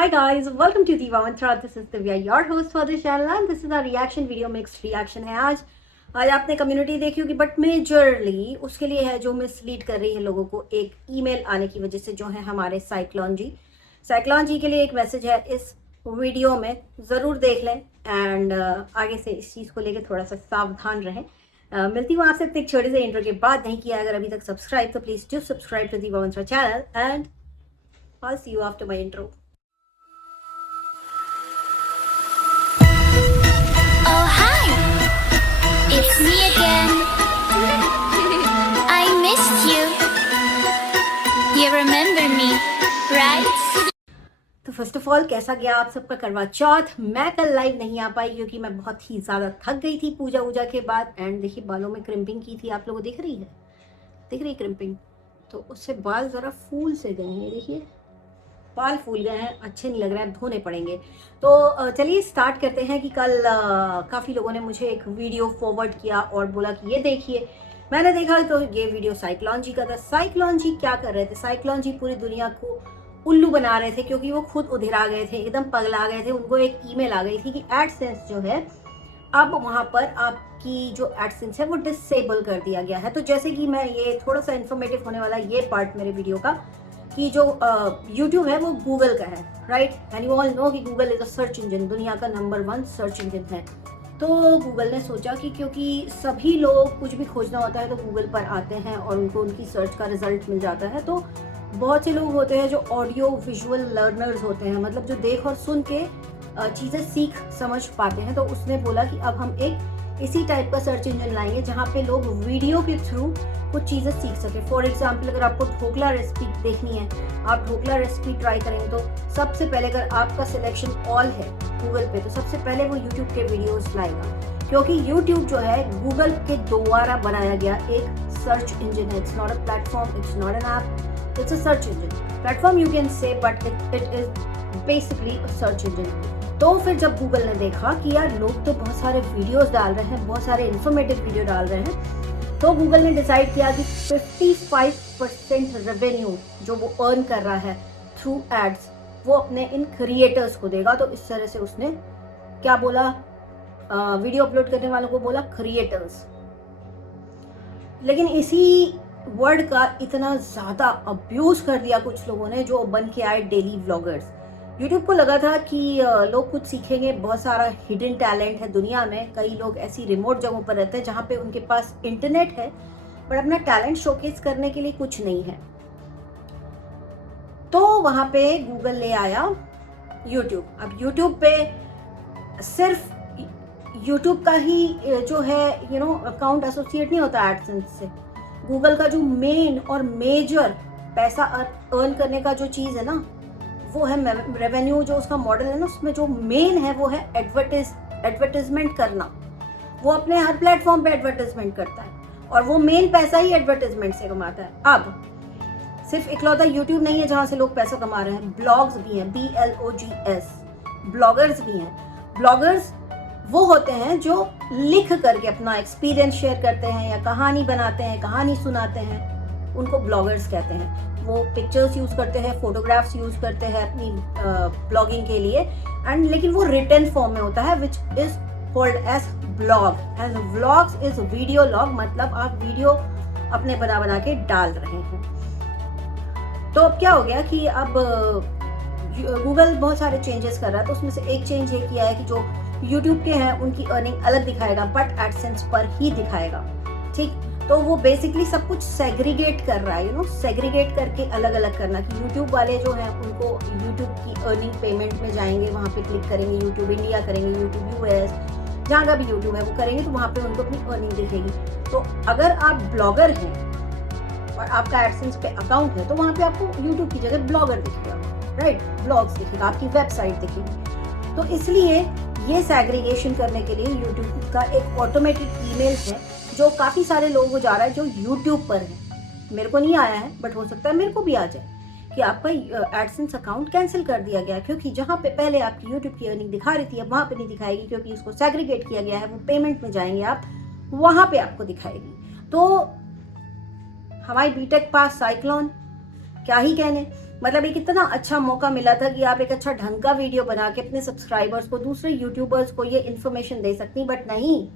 Hi guys, welcome to Diva Mantra. This is Divya, your host for this channel, and this is our reaction video. Mixed reaction है आज आपने community देखी होगी, but majorly उसके लिए है जो मिसलीड कर रही है लोगों को एक ईमेल आने की वजह से, जो है हमारे साइक्लोन जी के लिए एक मैसेज है इस वीडियो में, ज़रूर देख लें एंड आगे से इस चीज़ को लेकर थोड़ा सा सावधान रहें। मिलती हूँ आपसे एक छोटे से इंट्रो के बाद। नहीं किया अगर अभी तक सब्सक्राइब तो please do subscribe to Diva Mantra channel and I see you after my intro. It's me again. I missed you. You remember me, right? तो फर्स्ट ऑफ ऑल कैसा गया आप सबका करवा चौथ। मैं कल लाइव नहीं आ पाई क्योंकि मैं बहुत ही ज़्यादा थक गई थी पूजा वूजा के बाद। एंड देखिए बालों में क्रिम्पिंग की थी, आप लोगों को दिख रही है क्रिम्पिंग, तो उससे बाल ज़रा फूल से गए हैं। देखिए बाल फूल गए हैं, अच्छे नहीं लग रहे हैं, धोने पड़ेंगे। तो चलिए स्टार्ट करते हैं कि कल काफ़ी लोगों ने मुझे एक वीडियो फॉरवर्ड किया और बोला कि ये देखिए। मैंने देखा तो ये वीडियो साइक्लोन जी का था। साइक्लोन जी क्या कर रहे थे? साइक्लोन जी पूरी दुनिया को उल्लू बना रहे थे क्योंकि वो खुद उधिरा गए थे, एकदम पगला गए थे। उनको एक ईमेल आ गई थी कि एडसेंस जो है अब वहाँ पर आपकी जो एडसेंस है वो डिसेबल कर दिया गया है। तो जैसे कि मैं ये थोड़ा सा इन्फॉर्मेटिव होने वाला ये पार्ट मेरे वीडियो का कि जो YouTube है वो गूगल का है, right? And you all know कि Google is a search engine, दुनिया का नंबर 1 सर्च इंजन है। तो गूगल ने सोचा कि क्योंकि सभी लोग कुछ भी खोजना होता है तो गूगल पर आते हैं और उनको उनकी सर्च का रिजल्ट मिल जाता है। तो बहुत से लोग होते हैं जो ऑडियो विजुअल लर्नर्स होते हैं, मतलब जो देख और सुन के चीज़ें सीख समझ पाते हैं। तो उसने बोला कि अब हम एक इसी टाइप का सर्च इंजन लाएंगे जहाँ पे लोग वीडियो के थ्रू कुछ चीज़ें सीख सके। फॉर एग्जाम्पल अगर आपको ढोकला रेसिपी देखनी है, आप ढोकला रेसिपी ट्राई करेंगे तो सबसे पहले अगर आपका सिलेक्शन ऑल है गूगल पे तो सबसे पहले वो यूट्यूब के वीडियोस लाएगा, क्योंकि यूट्यूब जो है गूगल के द्वारा बनाया गया एक सर्च इंजन है। It's not a platform, it's not an app, it's a search engine. Platform you can say but it is basically a search engine. तो फिर जब गूगल ने देखा कि यार लोग तो बहुत सारे वीडियोस डाल रहे हैं, बहुत सारे इन्फॉर्मेटिव वीडियो डाल रहे हैं, तो गूगल ने डिसाइड किया कि 55% रेवेन्यू जो वो अर्न कर रहा है थ्रू एड्स वो अपने इन क्रिएटर्स को देगा। तो इस तरह से उसने क्या बोला, वीडियो अपलोड करने वालों को बोला क्रिएटर्स। लेकिन इसी वर्ड का इतना ज़्यादा अब्यूज़ कर दिया कुछ लोगों ने जो बन के आए डेली व्लॉगर्स। यूट्यूब को लगा था कि लोग कुछ सीखेंगे, बहुत सारा हिडन टैलेंट है दुनिया में। कई लोग ऐसी रिमोट जगहों पर रहते हैं जहाँ पे उनके पास इंटरनेट है पर अपना टैलेंट शोकेस करने के लिए कुछ नहीं है। तो वहाँ पे गूगल ले आया यूट्यूब। अब यूट्यूब पे सिर्फ यूट्यूब का ही जो है अकाउंट एसोसिएट नहीं होता एडसेंस से। गूगल का जो मेन और मेजर पैसा अर्न करने का जो चीज़ है ना वो है रेवेन्यू। जो उसका मॉडल है ना उसमें जो मेन है वो है एडवर्टाइजमेंट करना। वो अपने हर प्लेटफॉर्म पे एडवर्टाइजमेंट करता है और वो मेन पैसा ही एडवर्टाइजमेंट से कमाता है। अब सिर्फ इकलौता यूट्यूब नहीं है जहाँ से लोग पैसा कमा रहे हैं, ब्लॉग्स भी हैं, BLOGS, ब्लॉगर्स भी हैं। ब्लॉगर्स वो होते हैं जो लिख करके अपना एक्सपीरियंस शेयर करते हैं या कहानी बनाते हैं, कहानी सुनाते हैं, उनको ब्लॉगर्स कहते हैं। वो पिक्चर्स यूज़ करते हैं, फोटोग्राफ्स यूज़ करते हैं अपनी ब्लॉगिंग के लिए एंड लेकिन वो रिटन फॉर्म में होता है which is called as blog and vlogs is video log, मतलब आप वीडियो अपने बना के डाल रहे हैं। तो अब क्या हो गया कि अब गूगल बहुत सारे चेंजेस कर रहा है। तो उसमें से एक चेंज ये किया है कि जो यूट्यूब के हैं उनकी अर्निंग अलग दिखाएगा बट एडसेंस पर ही दिखाएगा, ठीक? तो वो बेसिकली सब कुछ सेग्रीगेट कर रहा है, सेग्रीगेट करके अलग अलग करना कि यूट्यूब वाले जो हैं उनको यूट्यूब की अर्निंग पेमेंट में जाएंगे, वहाँ पे क्लिक करेंगे, यूट्यूब इंडिया करेंगे, यूट्यूब US, जहाँ का भी यूट्यूब है वो करेंगे तो वहाँ पे उनको अपनी अर्निंग दिखेगी। तो अगर आप ब्लॉगर हैं और आपका एडसेंस पे अकाउंट है तो वहाँ पे आपको यूट्यूब की जगह ब्लॉगर दिखेगा, राइट? ब्लॉग्स दिखेगा, आपकी वेबसाइट दिखेगी। तो इसलिए ये सेग्रीगेशन करने के लिए यूट्यूब का एक ऑटोमेटेड ईमेल है जो काफ़ी सारे लोगों को जा रहा है जो यूट्यूब पर है। मेरे को नहीं आया है बट हो सकता है मेरे को भी आ जाए कि आपका एडसेंस अकाउंट कैंसिल कर दिया गया, क्योंकि जहाँ पे पहले आपकी यूट्यूब की अर्निंग दिखा रही थी अब वहाँ पे नहीं दिखाएगी क्योंकि इसको सेग्रीगेट किया गया है। वो पेमेंट में जाएंगे आप, वहाँ पे आपको दिखाएगी। तो हमारी बीटेक पास साइक्लोन क्या ही कहने, मतलब एक इतना अच्छा मौका मिला था कि आप एक अच्छा ढंग का वीडियो बना के अपने सब्सक्राइबर्स को, दूसरे यूट्यूबर्स को ये इन्फॉर्मेशन दे सकती, बट नहीं,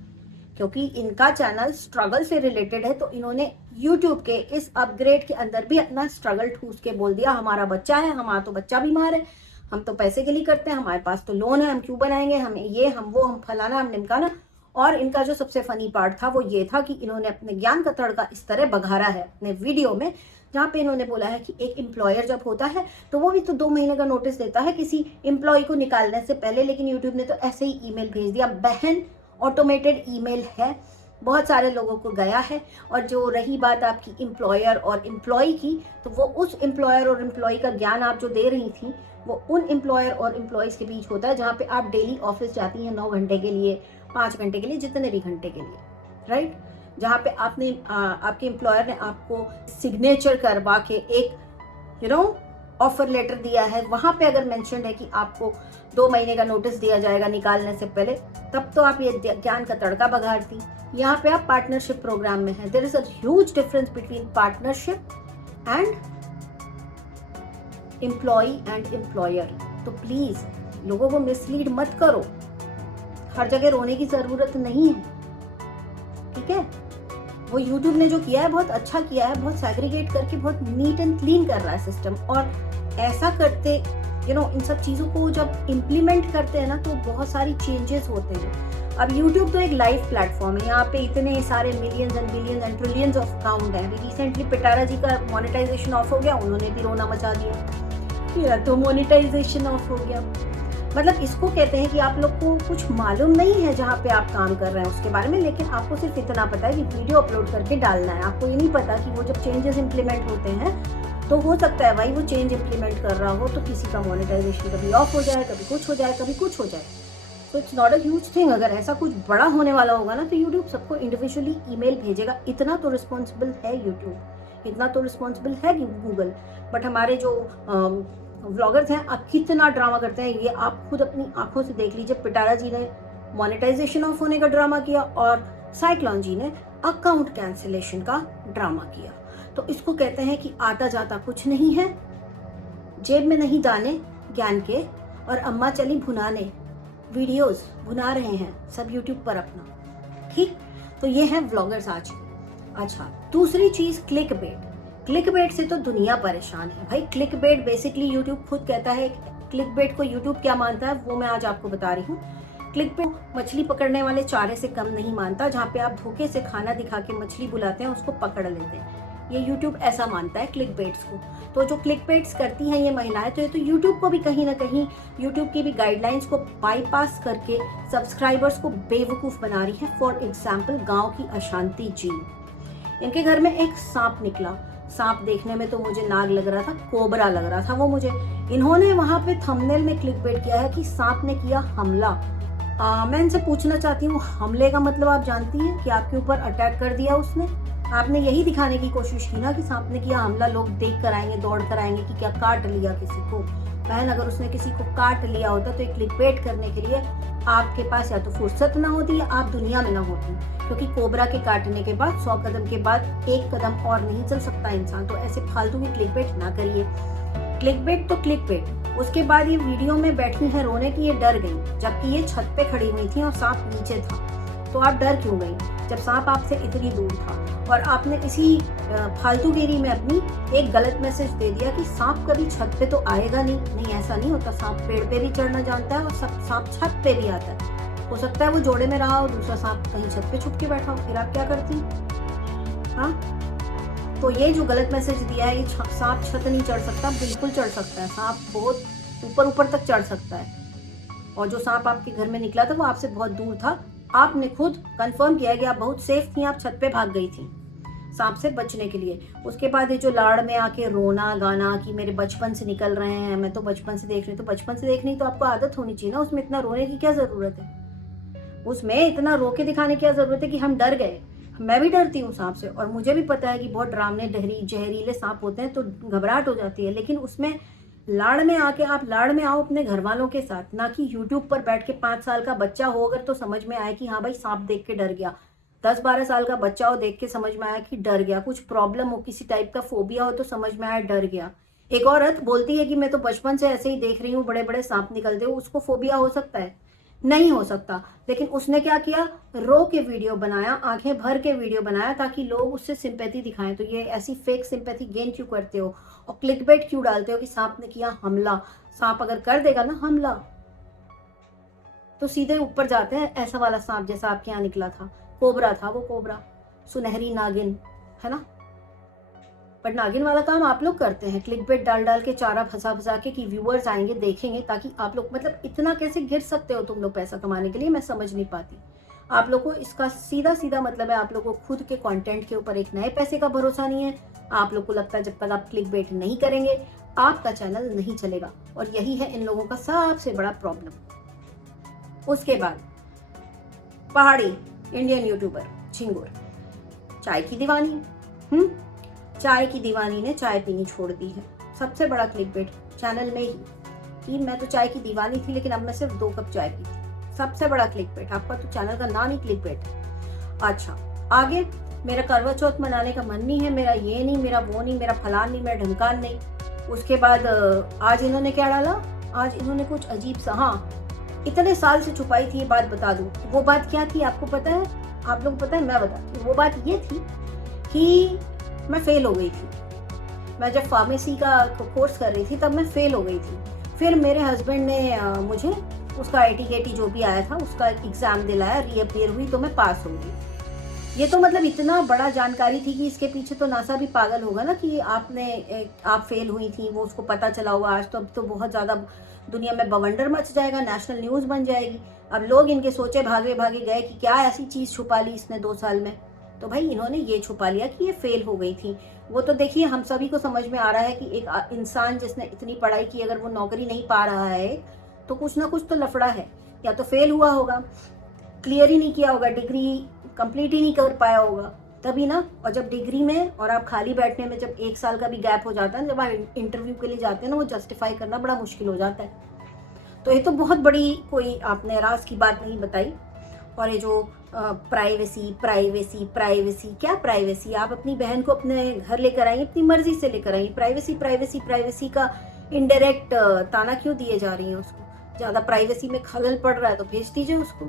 क्योंकि इनका चैनल स्ट्रगल से रिलेटेड है तो इन्होंने यूट्यूब के इस अपग्रेड के अंदर भी अपना स्ट्रगल ठूस के बोल दिया, हमारा बच्चा है, हमारा तो बच्चा बीमार है, हम तो पैसे के लिए करते हैं, हमारे पास तो लोन है, हम क्यों बनाएंगे, हम ये हम वो हम फलाना हम निमकाना। और इनका जो सबसे फनी पार्ट था वो ये था कि इन्होंने अपने ज्ञान का तड़का इस तरह बघारा है अपने वीडियो में, जहाँ पे इन्होंने बोला है कि एक एम्प्लॉयर जब होता है तो वो भी तो 2 महीने का नोटिस देता है किसी एम्प्लॉय को निकालने से पहले, लेकिन यूट्यूब ने तो ऐसे ही ईमेल भेज दिया। बहन, ऑटोमेटेड ईमेल है, बहुत सारे लोगों को गया है। और जो रही बात आपकी एम्प्लॉयर और एम्प्लॉय की, तो वो उस एम्प्लॉयर और एम्प्लॉय का ज्ञान आप जो दे रही थी वो उन एम्प्लॉयर और एम्प्लॉयज़ के बीच होता है, जहाँ पे आप डेली ऑफिस जाती हैं 9 घंटे के लिए, 5 घंटे के लिए, जितने भी घंटे के लिए, राइट। जहाँ पे आपने आपके एम्प्लॉयर ने आपको सिग्नेचर करवा के एक ऑफर लेटर दिया है, वहाँ पे अगर मेंशन है कि आपको 2 महीने का नोटिस दिया जाएगा निकालने से पहले, तब तो आप ये ज्ञान का तड़का बघारती। यहाँ पे आप पार्टनरशिप प्रोग्राम में हैं। There is a huge difference between partnership and employ and employer. तो प्लीज लोगों को मिसलीड मत करो, हर जगह रोने की जरूरत नहीं है, ठीक है। वो YouTube ने जो किया है बहुत अच्छा किया है, बहुत सेग्रीगेट करके बहुत नीट एंड क्लीन कर रहा है सिस्टम। और ऐसा करते इन सब चीज़ों को जब इम्प्लीमेंट करते हैं ना तो बहुत सारी चेंजेस होते हैं। अब YouTube तो एक लाइव प्लेटफॉर्म है, यहाँ पे इतने सारे millions and billions and trillions of account है। अभी रिसेंटली पिटारा जी का मोनेटाइजेशन ऑफ हो गया, उन्होंने भी रोना मचा दिया, मेरा तो मोनेटाइजेशन ऑफ हो गया। मतलब इसको कहते हैं कि आप लोग को कुछ मालूम नहीं है जहाँ पे आप काम कर रहे हैं उसके बारे में, लेकिन आपको सिर्फ इतना पता है कि वीडियो अपलोड करके डालना है। आपको ये नहीं पता कि वो जब चेंजेस इंप्लीमेंट होते हैं तो हो सकता है भाई वो चेंज इंप्लीमेंट कर रहा हो तो किसी का मोनेटाइजेशन कभी ऑफ हो जाए, कभी कुछ हो जाए, कभी कुछ हो जाए। तो it's not a huge thing. अगर ऐसा कुछ बड़ा होने वाला होगा ना तो यूट्यूब सबको इंडिविजुअली ईमेल भेजेगा। इतना तो रिस्पॉन्सिबल है यूट्यूब, इतना तो रिस्पॉन्सिबल है गूगल। बट हमारे जो व्लॉगर्स हैं अब कितना ड्रामा करते हैं, ये आप खुद अपनी आंखों से देख लीजिए। पिटारा जी ने मोनेटाइजेशन ऑफ होने का ड्रामा किया और साइक्लोन जी ने अकाउंट कैंसिलेशन का ड्रामा किया। तो इसको कहते हैं कि आता जाता कुछ नहीं है, जेब में नहीं दाने ज्ञान के, और अम्मा चली भुनाने, वीडियोस भुना रहे हैं सब यूट्यूब पर अपना, ठीक। तो ये है व्लॉगर्स आज की। अच्छा, दूसरी चीज क्लिक बेट। क्लिक बेट से तो दुनिया परेशान है भाई। क्लिक बेट बेसिकली यूट्यूब खुद कहता है, क्लिक बेट को यूट्यूब क्या मानता है वो मैं आज आपको बता रही हूँ। क्लिक बेट मछली पकड़ने वाले चारे से कम नहीं मानता। जहाँ पे आप धोखे से खाना दिखा के मछली बुलाते हैं उसको पकड़ लेते हैं, ये यूट्यूब ऐसा मानता है क्लिक बेट्स को। तो जो क्लिक बेट्स करती हैं ये महिलाएं, तो ये तो यूट्यूब को भी कहीं ना कहीं यूट्यूब की भी गाइडलाइंस को बाईपास करके सब्सक्राइबर्स को बेवकूफ़ बना रही है। फॉर एग्जाम्पल, गाँव की अशांति जी, इनके घर में एक सांप निकला। सांप देखने में तो मुझे नाग लग रहा था, कोबरा लग रहा था वो मुझे। इन्होंने वहां पे थंबनेल में क्लिक बेट किया है कि सांप ने किया हमला। मैं इनसे पूछना चाहती हूँ, हमले का मतलब आप जानती हैं कि आपके ऊपर अटैक कर दिया उसने? आपने यही दिखाने की कोशिश की ना कि सांप ने किया हमला, लोग देख कर आएंगे, दौड़ कर आएंगे कि क्या काट लिया किसी को। बहन, अगर उसने किसी को काट लिया होता तो एक क्लिक बेट करने के लिए आपके पास या तो फुर्सत ना होती या आप दुनिया में ना होती, क्योंकि कोबरा के काटने के बाद 100 कदम के बाद 1 कदम और नहीं चल सकता इंसान। तो ऐसे फालतू की क्लिक बेट ना करिए। क्लिक बेट तो क्लिक बेट। उसके बाद ये वीडियो में बैठी है रोने की, ये डर गई, जबकि ये छत पे खड़ी हुई थी और सांप नीचे था। तो आप डर क्यों गई जब सांप आपसे इतनी दूर था? और आपने इसी फालतूगिरी में अपनी एक गलत मैसेज दे दिया कि सांप कभी छत पे तो आएगा नहीं। ऐसा नहीं होता, सांप पेड़ पे भी चढ़ना जानता है और सांप छत पे भी आता है। हो सकता है वो जोड़े में रहा हो, दूसरा सांप कहीं छत पे छुप के बैठा हो, फिर आप क्या करती? हाँ, तो ये जो गलत मैसेज दिया है, ये सांप छत नहीं चढ़ सकता, बिल्कुल चढ़ सकता है। सांप बहुत ऊपर तक चढ़ सकता है। और जो सांप आपके घर में निकला था वो आपसे बहुत दूर था। आपने खुद कंफर्म किया कि आप बहुत सेफ थी, आप छत पे भाग गई थी सांप से बचने के लिए। उसके बाद ये जो लाड़ में आके रोना गाना कि मेरे बचपन से निकल रहे हैं, मैं तो बचपन से देख रही हूँ। तो बचपन से देखनी तो आपको आदत होनी चाहिए ना, उसमें इतना रोने की क्या जरूरत है? उसमें इतना रो के दिखाने की क्या जरूरत है कि हम डर गए? मैं भी डरती हूँ सांप से, और मुझे भी पता है कि बहुत डरावने जहरीले सांप होते हैं, तो घबराहट हो जाती है। लेकिन उसमें लाड़ में आके आप लाड़ में आओ अपने घर वालों के साथ, ना कि यूट्यूब पर बैठ के 5 साल का बच्चा हो अगर तो समझ में आए कि हाँ भाई सांप देख के डर गया। 10-12 साल का बच्चा हो, देख के समझ में आया कि डर गया। कुछ प्रॉब्लम हो, किसी टाइप का फोबिया हो तो समझ में आया डर गया। एक औरत बोलती है कि मैं तो बचपन से ऐसे ही देख रही हूँ बड़े बड़े सांप निकलते हो, उसको फोबिया हो सकता है? नहीं हो सकता। लेकिन उसने क्या किया, रो के वीडियो बनाया, आंखें भर के वीडियो बनाया, ताकि लोग उससे सिंपैथी दिखाएं। तो ये ऐसी फेक सिंपैथी गेन क्यों करते हो और क्लिकबेट क्यों डालते हो कि सांप ने किया हमला? सांप अगर कर देगा ना हमला तो सीधे ऊपर जाते हैं। ऐसा वाला सांप जैसा आपके यहाँ निकला था, कोबरा था वो, कोबरा, सुनहरी नागिन, है ना। पर नागिन वाला काम आप लोग करते हैं, क्लिकबेट डाल डाल के, चारा फंसा फंसा के कि व्यूअर्स आएंगे देखेंगे, ताकि आप लोग, मतलब इतना कैसे गिर सकते हो तुम लोग पैसा कमाने के लिए, मैं समझ नहीं पाती। आप लोग को इसका सीधा सीधा मतलब है, आप लोग को खुद के कंटेंट के ऊपर एक नए पैसे का भरोसा नहीं है। आप लोग को लगता है जब तक आप क्लिकबेट नहीं करेंगे आपका चैनल नहीं चलेगा, और यही है इन लोगों का सबसे बड़ा प्रॉब्लम। उसके बाद पहाड़ी इंडियन यूट्यूबर झिंगुर, चाय की दीवानी, चाय की दीवानी ने चाय पीनी छोड़ दी है। सबसे बड़ा क्लिकबेट चैनल में ही कि मैं तो चाय की दीवानी थी लेकिन अब मैं सिर्फ 2 कप चाय पीती। सबसे बड़ा क्लिकबेट, आपका तो चैनल का नाम ही क्लिकबेट है। अच्छा, आगे मेरा करवा चौथ मनाने का मन नहीं है, मेरा ये नहीं, मेरा वो नहीं, मेरा फलान नहीं, मेरा ढमकान नहीं। उसके बाद आज इन्होंने क्या डाला, आज इन्होंने कुछ अजीब सा, हाँ, इतने साल से छुपाई थी ये बात बता दूं। वो बात क्या थी आपको पता है? आप लोग पता है? मैं बताती हूँ। वो बात ये थी कि मैं फेल हो गई थी। मैं जब फार्मेसी का कोर्स कर रही थी तब मैं फेल हो गई थी। फिर मेरे हस्बैंड ने मुझे उसका IIT जो भी आया था उसका एग्जाम दिलाया, रीअपियर हुई तो मैं पास हो गई। ये तो मतलब इतना बड़ा जानकारी थी कि इसके पीछे तो नासा भी पागल होगा ना कि आप फेल हुई थी, वो उसको पता चला होगा। आज तो अब तो बहुत ज़्यादा दुनिया में बवंडर मच जाएगा, नेशनल न्यूज़ बन जाएगी। अब लोग इनके सोचे भागे भागे गए कि क्या ऐसी चीज़ छुपा ली इसने 2 साल में। तो भाई इन्होंने ये छुपा लिया कि ये फेल हो गई थी। वो तो देखिए हम सभी को समझ में आ रहा है कि एक इंसान जिसने इतनी पढ़ाई की अगर वो नौकरी नहीं पा रहा है तो कुछ ना कुछ तो लफड़ा है, या तो फेल हुआ होगा, क्लियर ही नहीं किया होगा, डिग्री कंप्लीट ही नहीं कर पाया होगा, तभी ना। और जब डिग्री में और आप खाली बैठने में जब 1 साल का भी गैप हो जाता है, जब आप इंटरव्यू के लिए जाते हैं ना, वो जस्टिफाई करना बड़ा मुश्किल हो जाता है। तो ये तो बहुत बड़ी कोई आपने राज की बात नहीं बताई। और ये जो प्राइवेसी प्राइवेसी प्राइवेसी, क्या प्राइवेसी? आप अपनी बहन को अपने घर लेकर आएंगे, अपनी मर्जी से लेकर आएंगे, प्राइवेसी प्राइवेसी प्राइवेसी का इनडायरेक्ट ताना क्यों दिए जा रही है उसको? ज़्यादा प्राइवेसी में खलल पड़ रहा है तो भेज दीजिए उसको।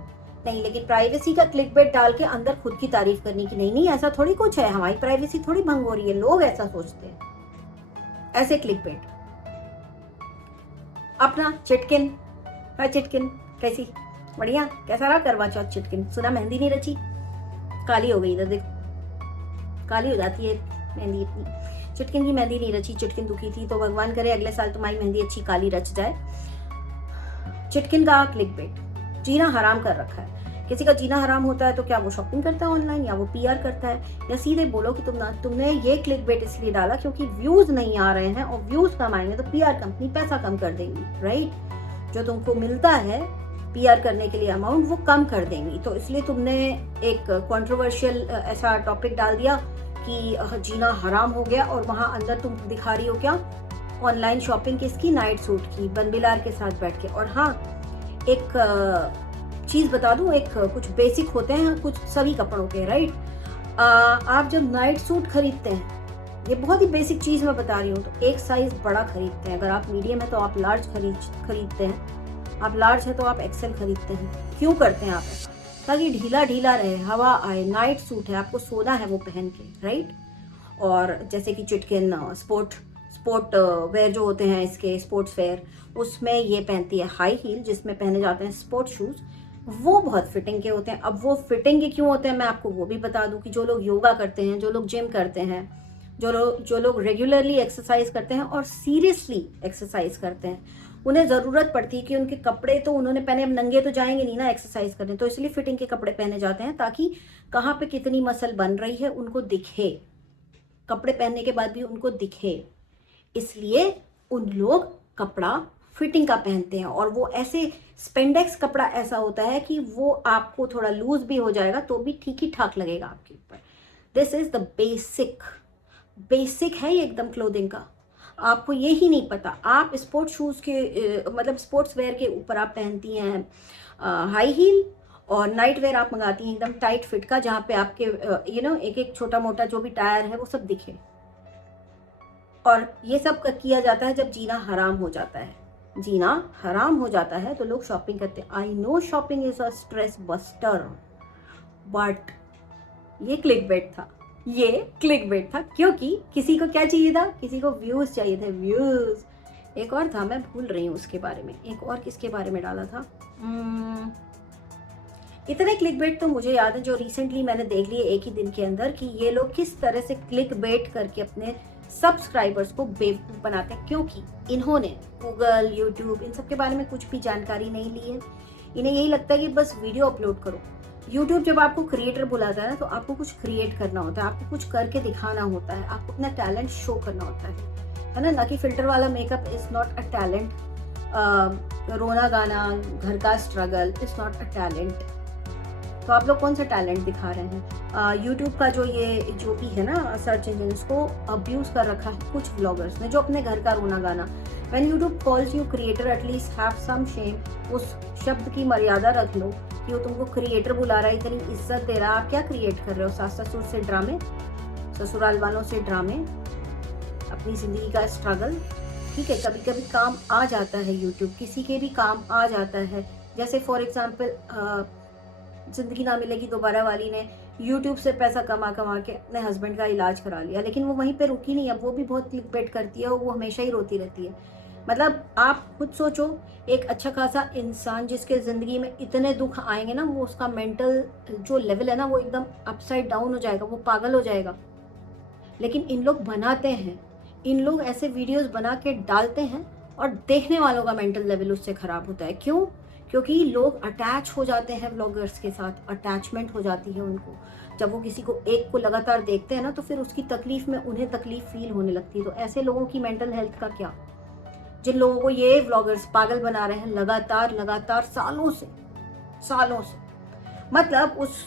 नहीं, लेकिन प्राइवेसी का क्लिकबेट डाल के अंदर खुद की तारीफ करनी कि नहीं नहीं ऐसा थोड़ी कुछ है, हमारी प्राइवेसी थोड़ी भंग हो रही है, लोग ऐसा सोचते हैं। ऐसे क्लिकबेट। अपना चिटकिन, चिटकिन कैसी, बढ़िया, कैसा रहा करवा चौथ चिटकिन? सुना मेहंदी नहीं रची, काली हो गई, इधर देखो काली हो जाती है मेहंदी इतनी। चिटकिन की मेहंदी नहीं रची, चिटकिन दुखी थी, तो भगवान करे अगले साल तुम्हारी मेहंदी अच्छी काली रच जाए। चिटकिन का क्लिकबेट, जीना हराम कर रखा है। किसी का जीना हराम होता है तो क्या वो शॉपिंग करता है ऑनलाइन, या वो PR करता है? या सीधे बोलो कि तुमने ये क्लिकबेट इसलिए डाला क्योंकि व्यूज नहीं आ रहे हैं, और व्यूज कम आएंगे तो PR कंपनी पैसा कम कर देंगी, राइट? जो तुमको मिलता है PR करने के लिए अमाउंट, वो कम कर देंगी। तो इसलिए तुमने एक कंट्रोवर्शियल ऐसा टॉपिक डाल दिया कि जीना हराम हो गया, और वहां अंदर तुम दिखा रही हो क्या, ऑनलाइन शॉपिंग किसकी, नाइट सूट की, बनबिलार के साथ बैठ के। और हाँ, एक चीज बता दूं, एक कुछ बेसिक होते हैं कुछ सभी कपड़ों के, राइट? आप जब नाइट सूट खरीदते हैं, ये बहुत ही बेसिक चीज मैं बता रही हूँ, तो एक साइज बड़ा खरीदते हैं। अगर आप मीडियम है तो आप लार्ज खरीदते हैं, आप लार्ज है तो आप XL खरीदते हैं। क्यों करते हैं आप ऐसा? ताकि ढीला ढीला रहे, हवा आए। नाइट सूट है, आपको सोना है वो पहन के, राइट? और जैसे कि चिटकिन स्पोर्ट वेयर जो होते हैं इसके, स्पोर्ट्स वेयर, उसमें ये पहनती है हाई हील, जिसमें पहने जाते हैं स्पोर्ट शूज। वो बहुत फिटिंग के होते हैं। अब वो फिटिंग के क्यों होते हैं मैं आपको वो भी बता दूं कि जो लोग योगा करते हैं, जो लोग जिम करते हैं, जो लोग रेगुलरली एक्सरसाइज करते हैं और सीरियसली एक्सरसाइज करते हैं, उन्हें ज़रूरत पड़ती है कि उनके कपड़े तो उन्होंने पहने, अब नंगे तो जाएंगे नहीं ना एक्सरसाइज करने, तो इसलिए फिटिंग के कपड़े पहने जाते हैं ताकि कहाँ पे कितनी मसल बन रही है उनको दिखे, कपड़े पहनने के बाद भी उनको दिखे। इसलिए उन लोग कपड़ा फिटिंग का पहनते हैं। और वो ऐसे स्पेंडेक्स कपड़ा ऐसा होता है कि वो आपको थोड़ा लूज भी हो जाएगा तो भी ठीक ही ठाक लगेगा आपके ऊपर। दिस इज द बेसिक है ये एकदम क्लोथिंग का। आपको ये ही नहीं पता। आप स्पोर्ट्स शूज़ के मतलब स्पोर्ट्स वेयर के ऊपर आप पहनती हैं हाई हील, और नाइट वेयर आप मंगाती हैं एकदम टाइट फिट का, जहाँ पे आपके एक एक छोटा मोटा जो भी टायर है वो सब दिखे। और ये सब किया जाता है जब जीना हराम हो जाता है। जीना हराम हो जाता है तो लोग शॉपिंग करते हैं। I know shopping is a stress buster, but ये क्लिकबेट था, ये क्लिकबेट था, क्योंकि किसी को क्या चाहिए था, किसी को व्यूज चाहिए थे, व्यूज। एक और था, मैं भूल रही हूँ उसके बारे में, एक और किसके बारे में डाला था। इतने क्लिकबेट तो मुझे याद है जो रिसेंटली मैंने देख लिए एक ही दिन के अंदर, कि ये लोग किस तरह से क्लिकबेट करके अपने सब्सक्राइबर्स को बेवकूफ़ बनाते हैं, क्योंकि इन्होंने गूगल, यूट्यूब, इन सब के बारे में कुछ भी जानकारी नहीं ली है। इन्हें यही लगता है कि बस वीडियो अपलोड करो। यूट्यूब जब आपको क्रिएटर बुलाता है ना, तो आपको कुछ क्रिएट करना होता है, आपको कुछ करके दिखाना होता है, आपको अपना टैलेंट शो करना होता है ना। ना कि फिल्टर वाला makeup is not a talent, रोना गाना, घर का struggle is not a talent. तो आप लोग कौन सा टैलेंट दिखा रहे हैं? यूट्यूब का जो भी है ना सर्च इंजन, उसको अब्यूज कर रखा है कुछ ब्लॉगर्स ने, जो अपने घर का रोना गाना। When YouTube calls you creator, at least have some shame. उस शब्द की मर्यादा रख लो कि वो तुमको क्रिएटर बुला रहा है, इतनी इज्जत दे रहा है, आप क्या क्रिएट कर रहे हो? सास ससुर से ड्रामे, ससुराल वालों से ड्रामे, अपनी जिंदगी का स्ट्रगल। ठीक है, कभी कभी काम आ जाता है यूट्यूब, किसी के भी काम आ जाता है। जैसे फॉर एग्जाम्पल जिंदगी ना मिलेगी दोबारा वाली ने यूट्यूब से पैसा कमा कमा के अपने हस्बैंड का इलाज करा लिया, लेकिन वो वहीं पे रुकी नहीं। अब वो भी बहुत क्लिकबेट करती है और वो हमेशा ही रोती रहती है। मतलब आप खुद सोचो, एक अच्छा खासा इंसान जिसके ज़िंदगी में इतने दुख आएंगे ना, वो उसका मेंटल जो लेवल है ना, वो एकदम अपसाइड डाउन हो जाएगा, वो पागल हो जाएगा। लेकिन इन लोग बनाते हैं, इन लोग ऐसे वीडियोस बना के डालते हैं और देखने वालों का मेंटल लेवल उससे ख़राब होता है। क्यों? क्योंकि लोग अटैच हो जाते हैं व्लॉगर्स के साथ, अटैचमेंट हो जाती है उनको। जब वो किसी को एक को लगातार देखते हैं ना, तो फिर उसकी तकलीफ में उन्हें तकलीफ फील होने लगती है। तो ऐसे लोगों की मेंटल हेल्थ का क्या? जिन लोगों को ये व्लॉगर्स पागल बना रहे हैं लगातार सालों से, मतलब उस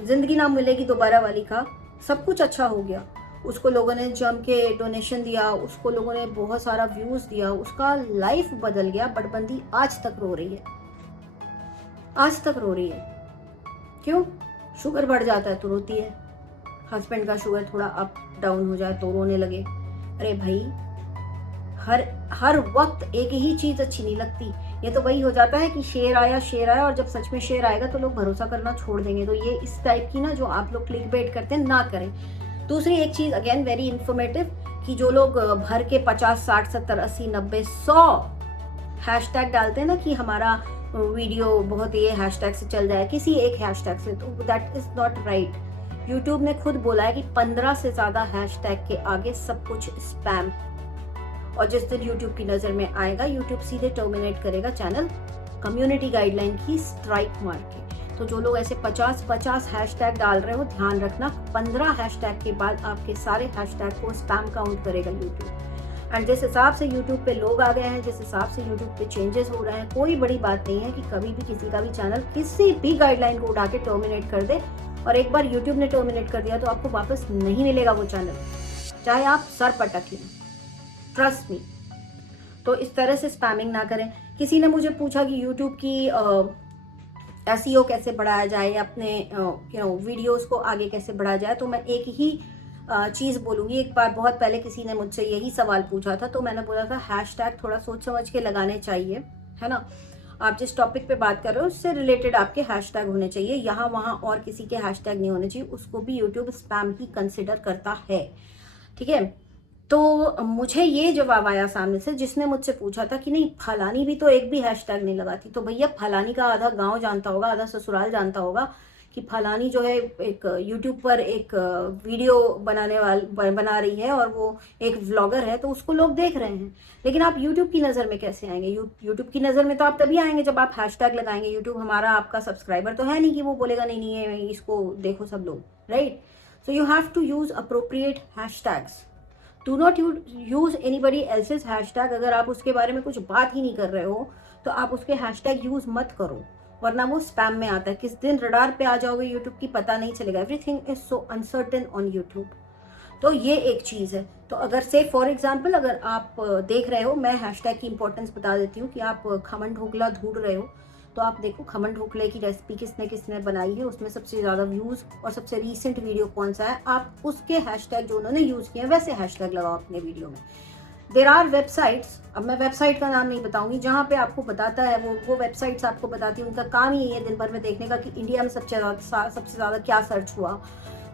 जिंदगी ना मिलेगी दोबारा वाली का सब कुछ अच्छा हो गया, उसको लोगों ने जम के डोनेशन दिया, उसको लोगों ने बहुत सारा व्यूज दिया, उसका लाइफ बदल गया, बट बंदी आज तक रो रही है, आज तक रो रही है। क्यों? शुगर बढ़ जाता है तो रोती है, हस्बैंड का शुगर थोड़ा अप डाउन हो जाए तो रोने लगे। अरे भाई, हर वक्त एक ही चीज अच्छी नहीं लगती। ये तो वही हो जाता है कि शेर आया, और जब सच में शेर आएगा तो लोग भरोसा करना छोड़ देंगे। तो ये इस टाइप की ना, जो आप लोग क्लिकबेट करते हैं, ना करें। दूसरी एक चीज, अगेन वेरी इंफॉर्मेटिव, कि जो लोग भर के 50, 60, 70, 80, 90, 100 हैशटैग डालते हैं ना कि हमारा वीडियो बहुत ये हैशटैग से चल जाए, किसी एक हैशटैग से, तो that is not right. YouTube ने खुद बोला है कि 15 से ज्यादा हैशटैग के आगे सब कुछ स्पैम, और जिस दिन यूट्यूब की नजर में आएगा, यूट्यूब सीधे टर्मिनेट करेगा चैनल, कम्युनिटी गाइडलाइन की स्ट्राइक मार के। तो जो लोग ऐसे 50 हैशटैग डाल रहे हो, ध्यान रखना, 15 हैशटैग के बाद आपके सारे हैशटैग को स्पैम काउंट करेगा यूट्यूब। एंड जिस हिसाब से यूट्यूब पे लोग आ गए हैं, जिस हिसाब से यूट्यूब पे चेंजेस हो रहे हैं, कोई बड़ी बात नहीं है कि कभी भी किसी का भी चैनल किसी भी गाइडलाइन को उठा के टर्मिनेट कर दे। और एक बार यूट्यूब ने टर्मिनेट कर दिया तो आपको वापस नहीं मिलेगा वो चैनल, चाहे आप सर पटक लें, ट्रस्ट मी। तो इस तरह से स्पैमिंग ना करें। किसी ने मुझे पूछा कि यूट्यूब की SEO कैसे बढ़ाया जाए, अपने वीडियोस को आगे कैसे बढ़ाया जाए। तो मैं एक ही चीज़ बोलूँगी। एक बार बहुत पहले किसी ने मुझसे यही सवाल पूछा था, तो मैंने बोला था हैशटैग थोड़ा सोच समझ के लगाने चाहिए, है ना। आप जिस टॉपिक पे बात कर रहे हो उससे रिलेटेड आपके हैशटैग होने चाहिए, यहाँ वहाँ और किसी के हैशटैग नहीं होने चाहिए। उसको भी यूट्यूब स्पैम ही कंसिडर करता है, ठीक है। तो मुझे ये जवाब आया सामने से, जिसने मुझसे पूछा था कि नहीं, फलानी भी तो एक भी हैशटैग नहीं लगाती। तो भैया, फलानी का आधा गांव जानता होगा, आधा ससुराल जानता होगा कि फलानी जो है एक यूट्यूब पर एक वीडियो बना रही है और वो एक व्लॉगर है, तो उसको लोग देख रहे हैं। लेकिन आप यूट्यूब की नज़र में कैसे आएंगे? यूट्यूब की नज़र में तो आप तभी आएंगे जब आप हैशटैग लगाएंगे। यूट्यूब हमारा आपका सब्सक्राइबर तो है नहीं कि वो बोलेगा नहीं नहीं इसको देखो सब लोग, right. So you have to use appropriate hashtags. Do not use anybody else's hashtag. अगर आप उसके बारे में कुछ बात ही नहीं कर रहे हो तो आप उसके हैशटैग यूज मत करो, वरना वो स्पैम में आता है। किस दिन रडार पे आ जाओगे यूट्यूब की पता नहीं चलेगा। Everything is so uncertain on YouTube. तो ये एक चीज़ है। तो अगर से फॉर एग्जाम्पल अगर आप देख रहे हो, मैं हैशटैग की इंपॉर्टेंस बता देती हूँ कि आप खमन ढोकला ढूंढ रहे हो, तो आप देखो खमन ढोकले की रेसिपी किसने किसने बनाई है, उसमें सबसे ज़्यादा व्यूज़ और सबसे रीसेंट वीडियो कौन सा है, आप उसके हैशटैग जो उन्होंने यूज़ किए हैं वैसे हैशटैग लगाओ अपने वीडियो में। देर आर वेबसाइट्स, अब मैं वेबसाइट का नाम नहीं बताऊंगी, जहाँ पे आपको बताता है वो वेबसाइट्स आपको बताती है, उनका काम ही है दिन भर में देखने का कि इंडिया में सबसे ज़्यादा क्या सर्च हुआ,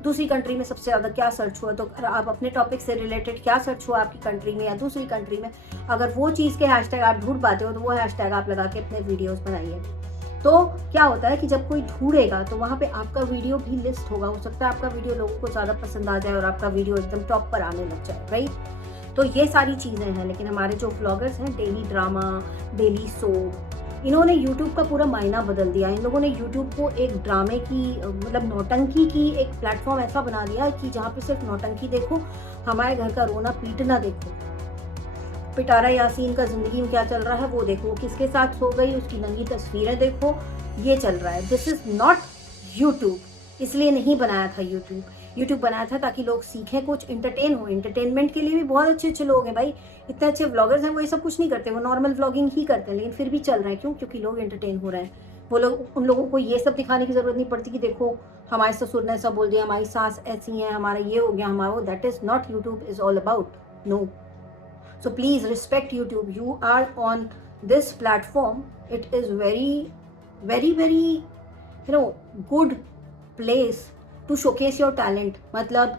दूसरी कंट्री में सबसे ज़्यादा क्या सर्च हुआ। तो अगर आप अपने टॉपिक से रिलेटेड क्या सर्च हुआ आपकी कंट्री में या दूसरी कंट्री में, अगर वो चीज़ के हैशटैग आप ढूंढ पाते हो तो वो हैशटैग आप लगा के अपने वीडियोस बनाइए। तो क्या होता है कि जब कोई ढूंढेगा तो वहाँ पे आपका वीडियो भी लिस्ट होगा, हो सकता है आपका वीडियो लोगों को ज़्यादा पसंद आ जाए और आपका वीडियो एकदम टॉप पर आने लग जाए, राइट। तो ये सारी चीज़ें हैं। लेकिन हमारे जो व्लॉगर्स हैं, डेली ड्रामा, डेली सोप, इन्होंने यूट्यूब का पूरा मायना बदल दिया। इन लोगों ने यूट्यूब को एक ड्रामे की मतलब नौटंकी की एक प्लेटफॉर्म ऐसा बना दिया कि जहाँ पे सिर्फ नौटंकी देखो, हमारे घर का रोना पीटना देखो, पिटारा यासीन का ज़िंदगी में क्या चल रहा है वो देखो, किसके साथ सो गई उसकी नंगी तस्वीरें देखो, ये चल रहा है। This is not YouTube. इसलिए नहीं बनाया था यूट्यूब। यूट्यूब बनाया था ताकि लोग सीखें, कुछ इंटरटेन हो। इंटरटेनमेंट के लिए भी बहुत अच्छे अच्छे लोग हैं भाई, इतने अच्छे व्लॉगर्स हैं, वो ये सब कुछ नहीं करते, वो नॉर्मल व्लॉगिंग ही करते हैं, लेकिन फिर भी चल रहे हैं। क्यों? क्योंकि लोग एंटरटेन हो रहे हैं। वो लोग, उन लोगों को ये सब दिखाने की ज़रूरत नहीं पड़ती कि देखो हमारे ससुर ने ऐसा बोल दिया, हमारी सास ऐसी है, हमारा ये हो गया, हमारा वो। That is not YouTube is all about, no. So please respect YouTube. You are on this platform. It is very good place to showcase your talent. मतलब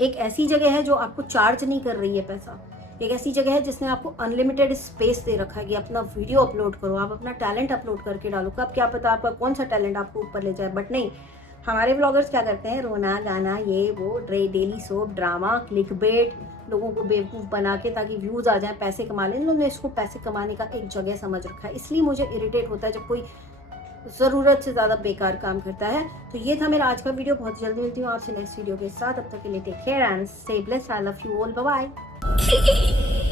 एक ऐसी जगह है जो आपको चार्ज नहीं कर रही है पैसा, एक ऐसी जगह है जिसने आपको अनलिमिटेड स्पेस दे रखा है कि अपना वीडियो अपलोड करो, आप अपना टैलेंट अपलोड करके डालो। कब क्या पता आपका कौन सा टैलेंट आपको ऊपर ले जाए। बट नहीं, हमारे व्लॉगर्स क्या करते हैं, रोना गाना ये वो, डेली सोप, ड्रामा, क्लिकबेट, लोगों को बेवकूफ़ बना के ताकि व्यूज़ आ जाए, पैसे कमा लें। इन्होंने इसको पैसे कमाने का एक जगह समझ रखा है। इसलिए मुझे इरिटेट होता है जब कोई ज़रूरत से ज़्यादा बेकार काम करता है। तो ये था मेरा आज का वीडियो। बहुत जल्दी मिलती हूँ आपसे नेक्स्ट वीडियो के साथ। अब तक के लिए take care and stay blessed. I love you all, bye bye.